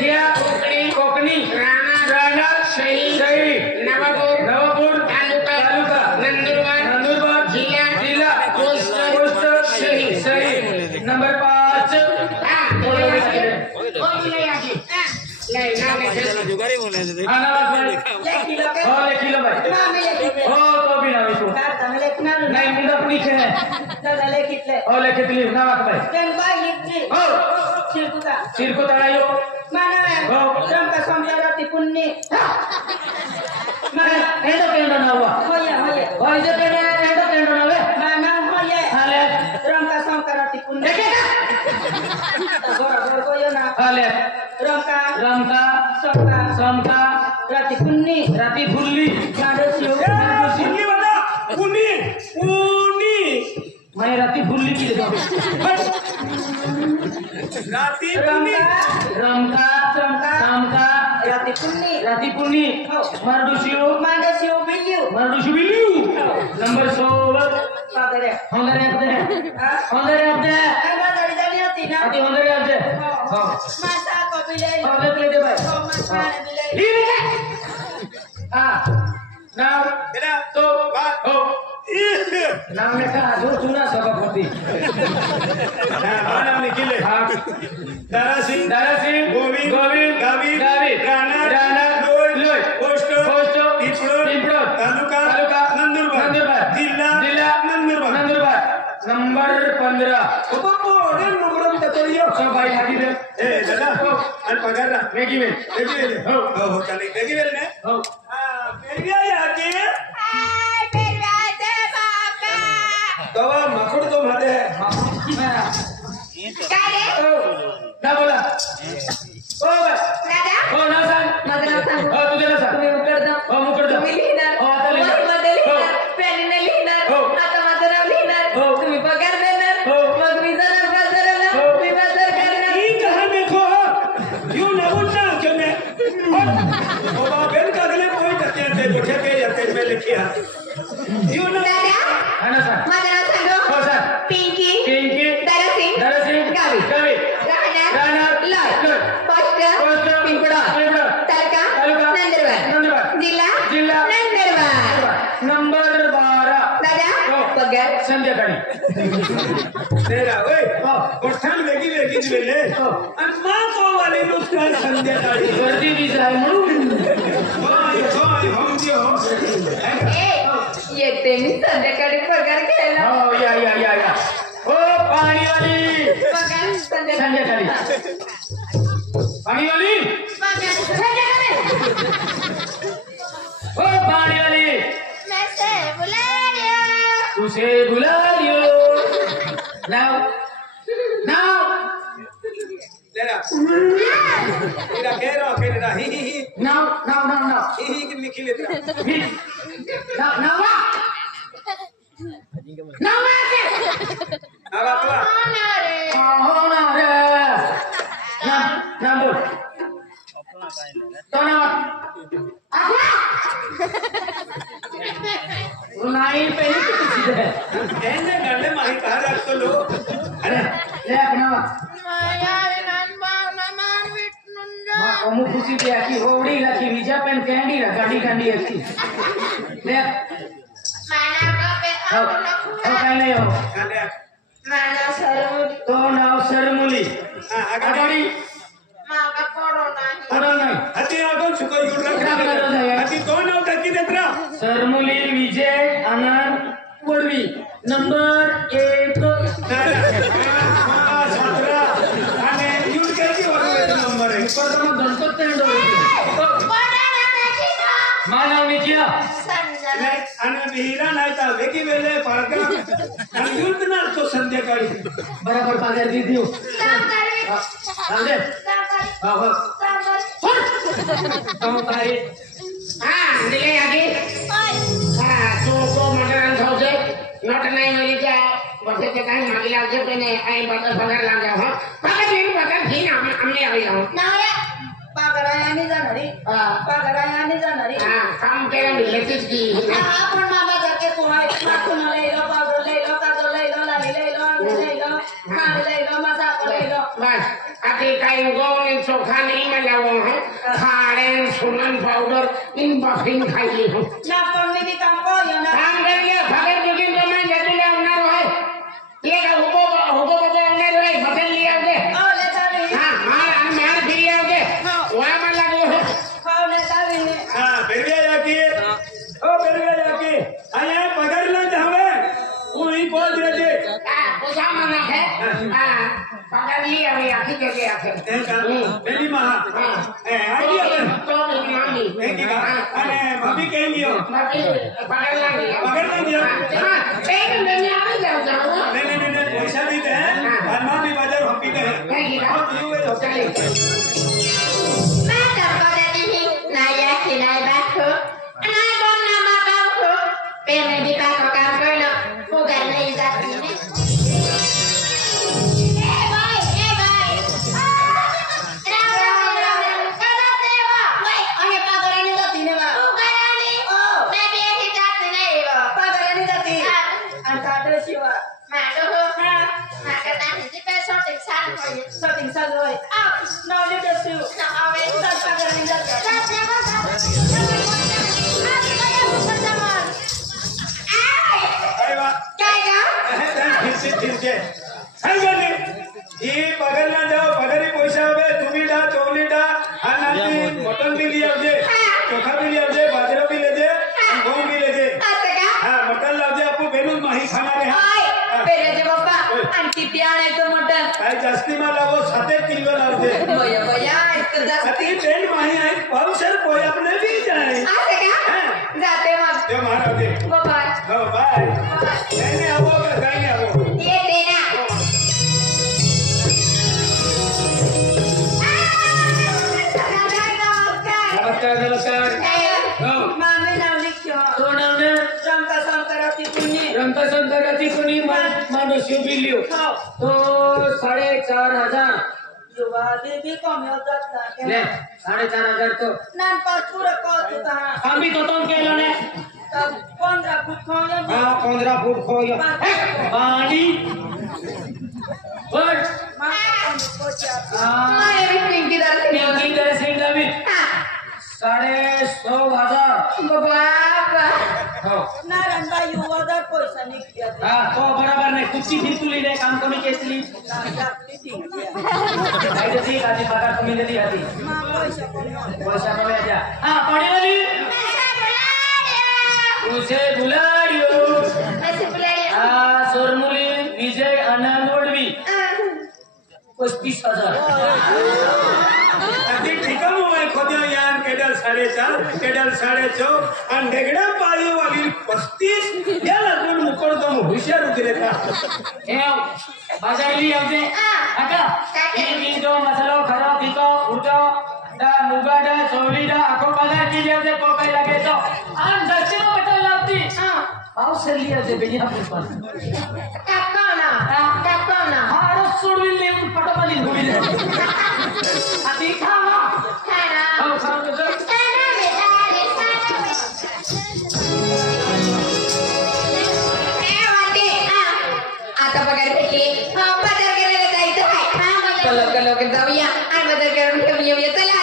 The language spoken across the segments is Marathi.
लेखिया कोकणी राणा शही नवापूर तालुका नंदुरबार जिल्हा पोस्ट शही नंबर 5 जुगारी बोलने से नाही मुंडा पीछे है और लेके दिली नावाक भाई सिरको तळायो हो रंका समजारा तिपुन्नी माने एंडो केंडो नावा होय जे केंडो एंडो केंडो नावे माना होये हाले रंका समकारा तिपुन्नी गोर गोयो ना हाले रंका समका राती फुल्ली माडे शिव फुल्ली वाला पुनी मैं राती फुल्ली की दे राती पुनी रंका समका राती पुनी मरडुशियो बिलियो नंबर 16 पागरे होंदरे आपदे आती होंदरे आपदे हां मासा कबिले ले दे भाई नाम मेरा तो बात हो नाम में कहा जो सुना सभापति नाम निकले हाँ दारा सिंह गोविंद राणा लोय पोस्ट पिंपळो तालुका नंदुरबार जिल्हा नंदुरबार नंबर 15 सब भाई हाथी दे ए दादा आणि पगार ना मेगी वेल हो चालेल मेगी वेल ने हो पेरव्या याची कवा माकड तो मादे काय रे ना बोला ओ दादा हो ना सांग माझं नाव सांग हो तुझे ना सांग तुम्ही मुकरदम हो मुकरदम तुम्ही लिहिणार हो आता लिहिणार मध्ये लिहिणार पेनने लिहिणार हो आता माझं नाव लिहिणार हो तुम्ही पगार देणार हो मग मी जरा बाजाराला हो मी बाजार करणार ई कहां देखो यू ना उठना क्यों मैं ओ बाबेन का गले कोई टके ते बैठे के याते में लिखिया यू ना दादा है ना सर माझं नाव सांगो हो सर पिंकी दरसिंग गावी राहणार लोय पोस्ट पिंपळा तालुका नंदुरबार जिल्हा नंदुरबार नंबर 12 दादा पगार संध्याकाळी तेरा ओय कोठान वेगी दिलेले आणि मा को वाली नुसतं संध्याकाळी गर्दी बी जाय म्हणून होय हम येते मी संध्याकाळी पगार घ्यायला हो या ओ पाणीवाली पगार संध्याकाळी पाणीवाली ओ पाणीवाली तुझे बुला लियो नाव तेरा केरा ही नाव ही की लिखी लेते नाव नाही पहिले माही कहा रखतो लो अरे लेख ना अमु खुशी पे आकी होड़ी रखी विजा पेन कैंडी रा गाड़ी अच्छी लेख हो काय नाही हो माना सरमुली तो नाव सरमुली आगाडी पडो नाही अति आगोन सुको युड रखा अति तो नाव टाकी देत्रा सरमुली विजय आनंद वडवी नंबर 1 17 आणि युड कायची वडवी नंबर 1 प्रथम गणपत तेंडो मानव निकिया आणि हिरा नाही तर वेगी वेले पाळका आणि युड ना तो संध्याकाळी बरोबर पगार दी देऊ चालते हो तो काय दिले आगे तो मटन खाऊचे नोट नाही मिली त्या बसेचे काही मागे लावचे पण आई पगार लाग जाओ हां पगार घेईन आम्ही आवी जाऊ नवऱ्या पगारायाने जाणारी हां काम केलं मिळतेच की आपण मामा जाके पोहाय टाकून लई लो पावडर लई लो काजल लई लो लाली लई लो अंगूर लई लो खांड लई लो मसाला लई low bus Tapi kain gong in sokhan in malawang hai. Kharen sunan powder in buffing khai ho. Na pamni di kampo yo na. Kam kariye bhagar jogin to main jatile unna rohe. Ye ka hubo babo unna rohe fasal liya ke. O le tabi. Ha maar phiriya ke. Wa man lago ho. Khao le tabi ne. हाँ बेरिया जाके ओ बेरिया जाके आया पकड़ ला जावे वो ही बोल दे दे Usa mana hai. Pagar liya hai akhi ke akhi. बेली महा ए आइडिया To mandi. है की अरे भाभी कहेंगी हो Pagar lagi. पकड़ लेंगे Pengen dunia apa jauh-jauh? नहीं पैसा देते हैं हनुमान भी बाजार हम पीते हैं और यू है Sekali. Ma ta pa de ti na ya ki na ba ko. Na bon na ma ba ko. Pe me bi pa ko kam ko lo. Ko ga na i da ti ne. Eh bhai. Kada dewa. Wai ane pa ga ni da ti ne ba. Ko ga ni. Me bi ki da ti ne ba. Pa ga ni da ti. An ka de siwa. Ma do ho ha. Ma ka ta ti pe so ti san ko ni. So ti san rồi. Now you just do. Now I will start covering that. अरे वाह फिर से सही गल ये पकड़ ना जाओ पकड़ ही पैसा होवे तुम्ही डा चौली डा अनाती मटन भी लिया जे चोखा भी लिया जे बाजरा भी ले जे गेहूं भी ले जे हां मटन ला जे आपको बेलून माही खाना रे काय जास्ती मा लागो 7 किलो लाव दे अति बेल माही आई पावसर कोई अपने भी जाए जाते मग जो मारा दे बाय हो बाय नहीं आवो नहीं आवो ये देना नमस्कार. मामी नाव लिखो तो नावने रंका संक्रांति पुण्य रंका संक्रांति कोणी माणूस बिल्यो. तो 4,500. युवा देवी कमी होतात ले ना 4,500 तो नान पर पूरा कौतु कहा आम्ही तो तुम केलं ने. तब 15 फुट खोले हा 15 फूट खोय पाणी बट मारे भी पिंकी दर पिंकी करे सिंगावी 16,500. बाबा हो नारायण भाई युवा दर पैसा नहीं किया हा तो बरोबर नाही कुठची फिरकुली रे काम कमी केसली जाती थी काय ते ठीक आधी पगार कमी दिली आधी मां पैसा कमी पैसा कमी आजा हा पाणीवाली उसे बुलायो ऐसे बुलाया हा सोरमुली विजय आनंद वडवी 35,000. अति ठीक है खोदिया यार केडल 4.5 केडल 4.5 आणि ढेगडा पाळी वाली 35 या लागून मुकोड तो हुशार उतरे का हे बाजारली आमचे आता तीन जो मसालो खरा पिको उठो डा मुगाडा चोलीडा आखो बाजार की जे पोकाई लागे तो आन दक्षिण बटन लागती पाव सरली आजे बेनिया पुष्पा कापना हारो सोडविल ने पटोपाली घुमिले आती खावा खाना हो खाऊ तो खाना बेटा रे आता पगार भेटली बाजार करायला जायचं आहे लवकर जाऊया आणि बाजार करून घेऊन येऊया चला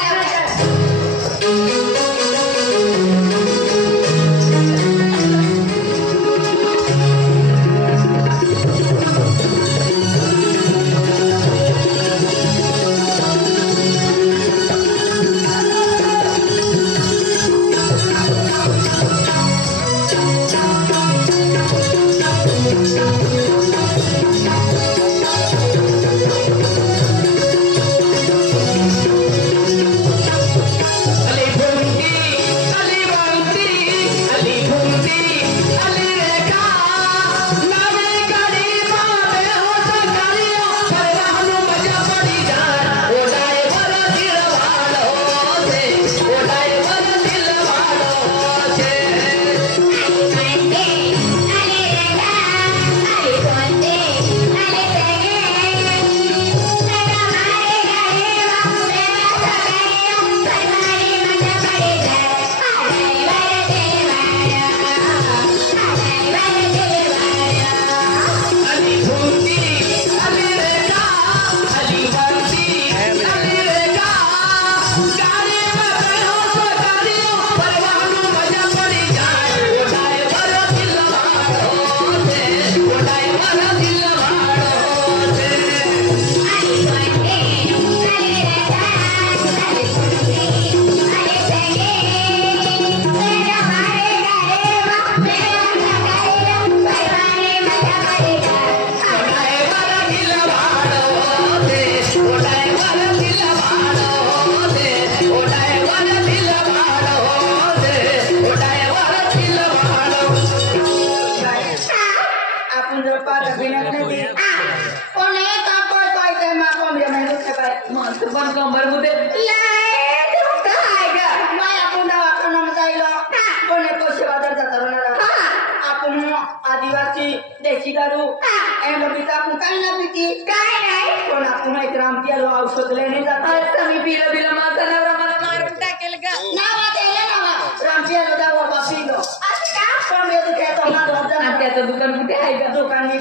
चहाचं दुकान कुठे आहे का? दुकानी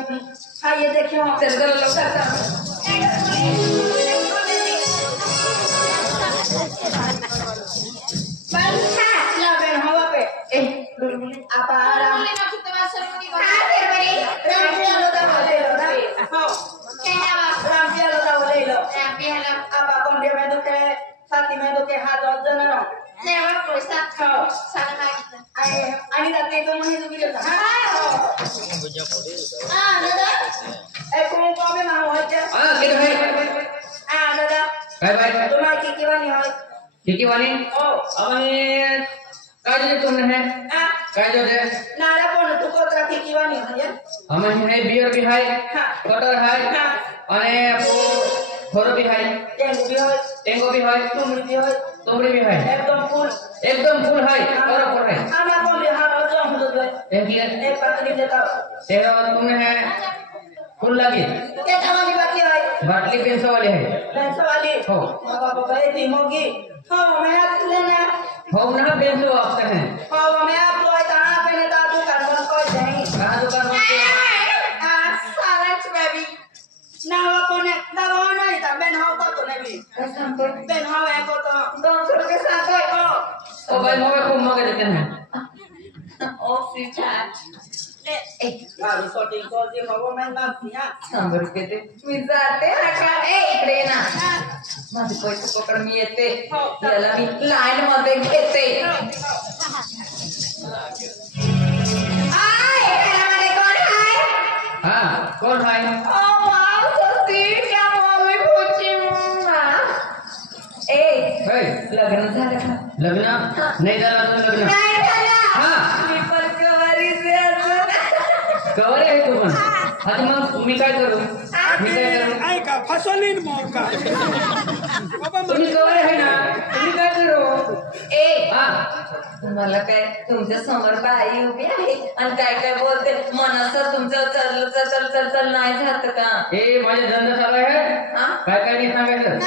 हा ये देखियो चल चल लवकर चल. या बहन हवा पे आप आराम छाती में दुखे हाथ और जन आणि जाते तो मही दुखी होता कोण कॉमे ना होते किती भाई दादा काय भाई तुम्हाला किती वाणी होय किती वाली हो अवनी काय दिले तुमने है काय जो दे नाला कोण तू कोत्रा किती वाणी होय हमें है बियर भी है हां कटर है અને થોરો भी है टेंगो भी है तुमड़ी भी है एकदम फुल है बराबर है आमा कोण हारो जो हम दो देखिए एक पतली देता तेरा तुमने है फुल लगी ते तवाली बाकी है बाटली 500 वाली है 500 वाली हो बाबा भाई दिमोगी हो मैं आप लेना हो ना 500 आपका है हो मैं आप तो ताना पे ने दादू कर बन को जाई कहां दुकान में सालंच बेबी ना वो कोने दवा नहीं था बेन हाउ तो ने भी बेन हाउ है को तो 200 के साथ है ओ भाई मोबाइल को मगे देते हैं ओ सीधा ए बाबू सोटी को जी हो मैं ना दिया 100 रुपये दे मी जाते हका इकडे ना माझे पैसे पकड मी येते याला मी लाईन मध्ये घेते आय घरामध्ये कोण आहे हां कौन है ओ वाव सस्ती क्या मम्मी पूछी ना ए है लग्न झालं का लग्न नहीं झाला तो लग्न नाही झालं हां मी पण कवारीचे अजून कवर आहे तू पण आता मग मी काय करू मी काय करू ऐका फसवलीन मग का बाबा तुम्ही कवर आहे ना तुम्ही काय करू ए हां तुम्हाला काय तुमच्या समोर बाई उभी आहे आणि काय काय बोलते मनाचं तुमचं चल चल चल चल चल नाही जात का ए माझे धंदा चालू आहे हा? काय काय नाही सांगायचं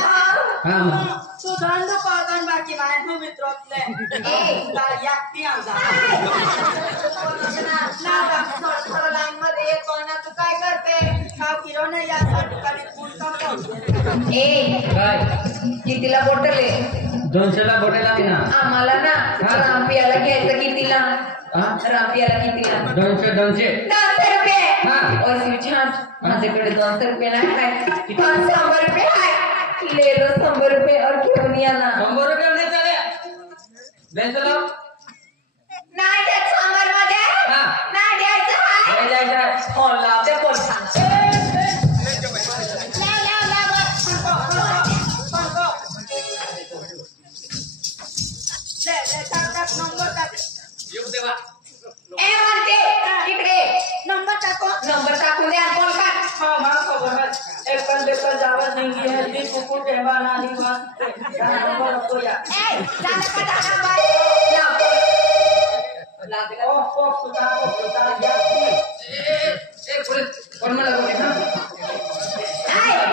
हां मग तू धंदा पागन बाकी नाही तू मित्रले ए ता याक्ती आमचा ना थोडं लाईन मध्ये ये कोणा तू काय करते खाव किलो नाही या दुकानी फुल काम ए काय कितीला बोटले 200 ला बोटे लागली ना आम्हाला ना हा. रामपियाला घ्यायचं कितीला हां रामपियाला कितीला 200 200 रुपये हा. और छान माझ्याकडे 200 रुपये नाही आहे 100 रुपये आहे ले लो 100 रुपये और घेऊन या ना 100 रुपये नाही चाले 200 लाव नाही द्यायचं समोर मध्ये हां नाही द्यायचं आहे नाही जायचं फोन लावते फोन सांगते येऊ देवा ए म्हणते इकडे नंबर टाको नंबर टाकून द्या फोन कर हाँ माँ खबर है एक कंधे पर जावत नहीं है दी कुकुर के बाना नहीं वास्ते नंबर को या ए जाना का जाना भाई लाव ओ सुता या ए पुलिस कोण मला बोलते हां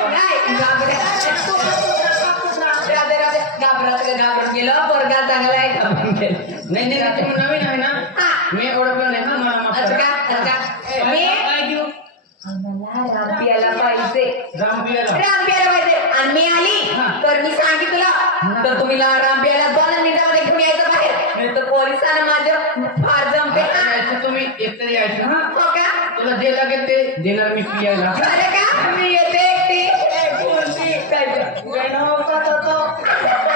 नाही गाबरे राधे राधे घाबरत गेलं पोरगा चांगला आहे नाही नाही तुम्ही नवीन आहे ना मी ओळखलं नाही ना मला माफ अच्छा करा. अच्छा मी काय देऊ आम्हाला रामपियाला पाहिजे रामपियाला रामपियाला पाहिजे आणि मी आली हा. तर मी सांगितलं तर तुम्ही रामपियाला 2 मिनिटामध्ये घेऊन यायचं बाहेर नाही तर पोलिसांना माझं फार जमते यायचं तुम्ही एकतरी यायचं हां हो का तुला जे लागेल ते देणार मी पियाला झालं का मी येते एकटी बोलती गणो का तो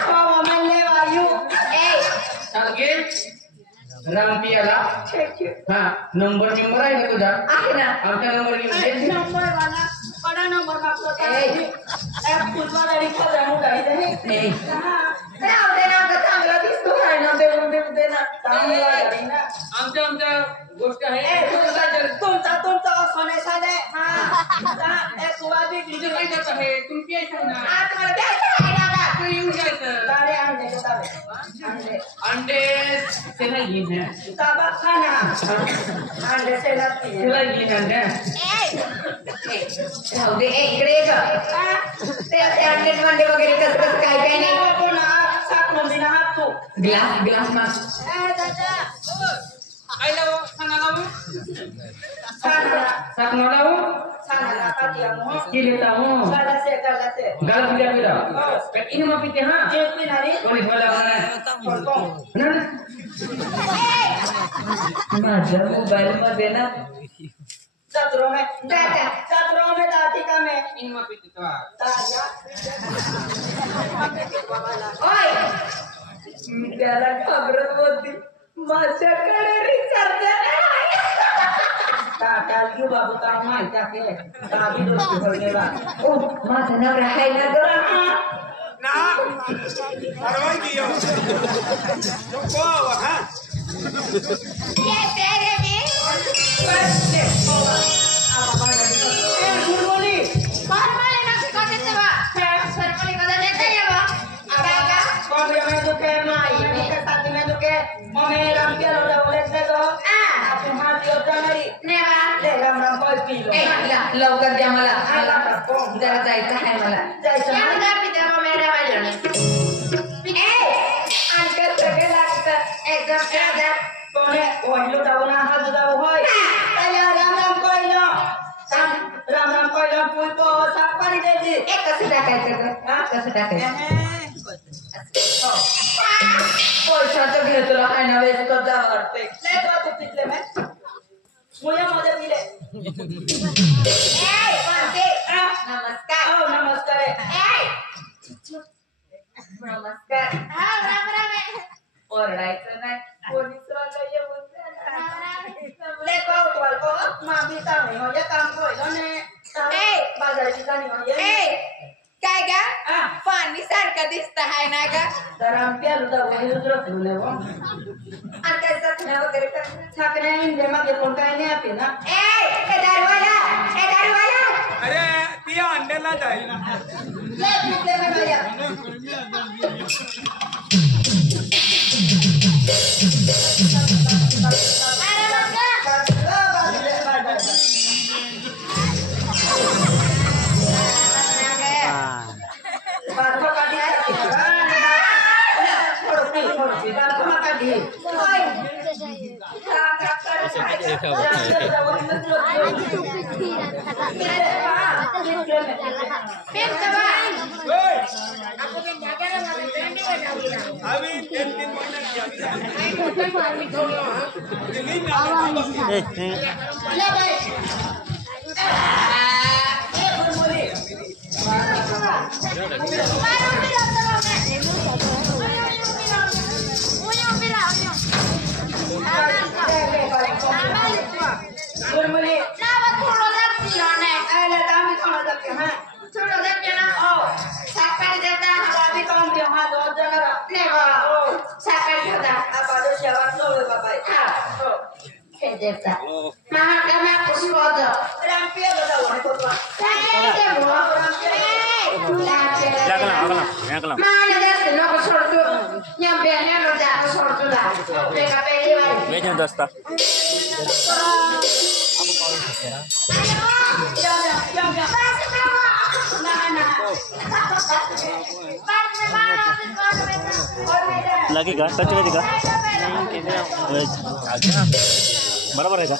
हाँ मैंने वायु ए चाल घे रामपियाला हां नंबर आहे का तुझा आहे ना आमचा नंबर घेऊन नंबर वाला बड़ा नंबर मागतो का ए. एक फुटबॉल आणि खेळायला गाडी ए राहू दे ना आता चांगला दिसतो काय ना देऊन देऊ दे ना चांगली गाडी ना आमच्या गोष्ट आहे तुमचा सोने साले हाँ एक वादी तुझं काय जात आहे तुम्ही पियायचं ना आज मला द्यायचं आहे दादा तू येऊन जायचं गाडी आणले का अंडे ते नाही घेईन है ताबा खाना अंडे से लाती है तुला घेईन अंडे राहू दे ए इकडे ये गं. ते असे अंडे वगैरे कसं काय काय नाही आपण सात नंबीना हात तू ग्लास माग दादा आईला सांगा Sakno tahu? Kiri tahu. Galas dia pida. Ini mau piti ha? Boleh bola mana? Benar? माझ्या मोबाईल मध्ये ना Ini mau piti tu. मी त्याला घाबरत होती माझ्याकडे रिचार्ज माझा नवरा आहे ना गं ना परवाई दियो को हा लवकर द्या मला जरा जायचं आहे मला कसं टाकायचं कसं टाकायचं पैशाचं घेतो काय ना वेळ करता वाटते नमस्कार ओरडायचं नाही पोलीस येऊन बाजाराची जाणी काय का पाणी सारखं दिसत आहे ना का तर आम्ही आणि काय चकण्या वगैरे छाकण्या इंडिया मागे कोण काय नाही आपे ना अरे ती अंड्याला जाईल dosta. लगी का टच कधी का बरोबर आहे का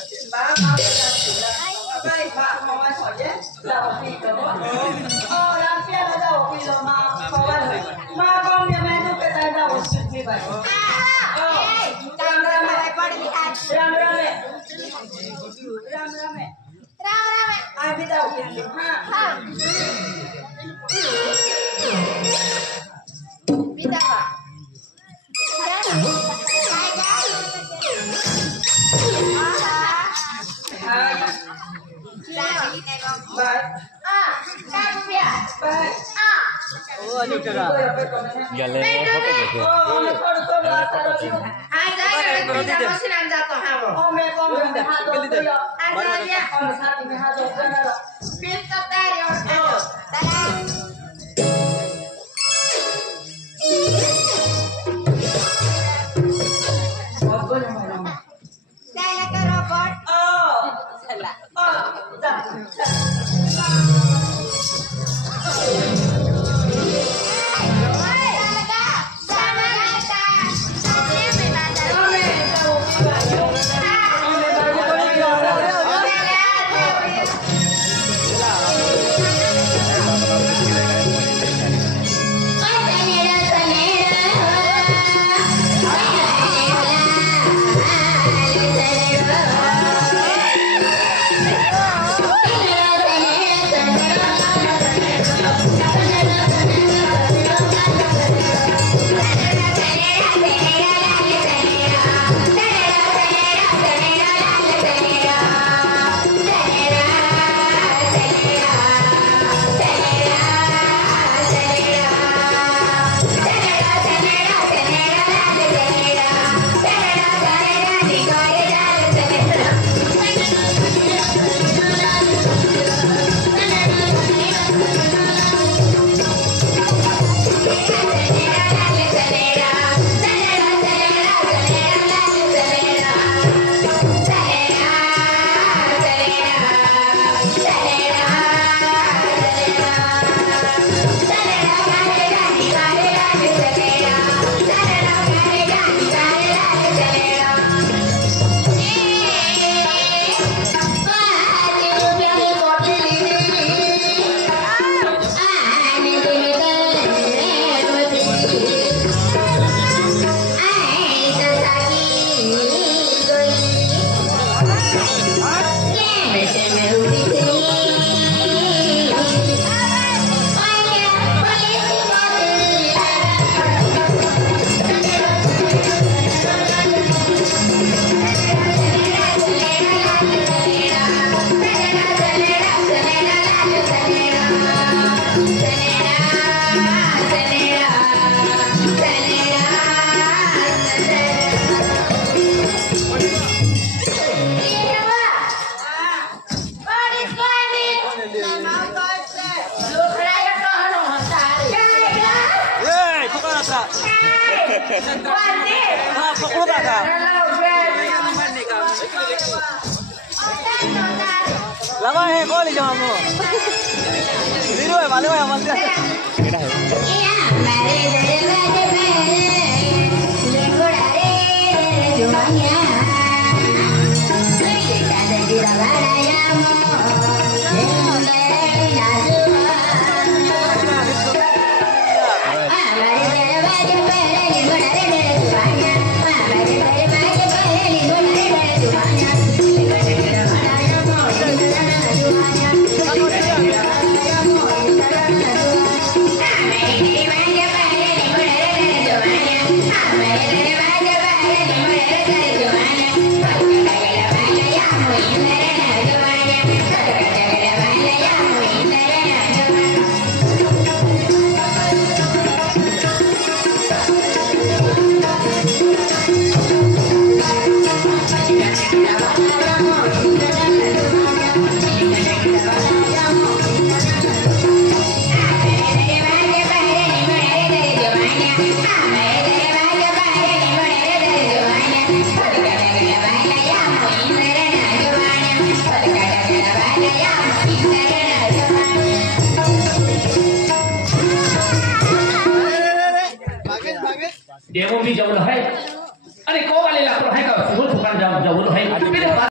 Lama he koli jamu. Biru hai malu hai amal dia. Demo भी जब है अरे को वाले लाख है का फुल दुकान जब जब है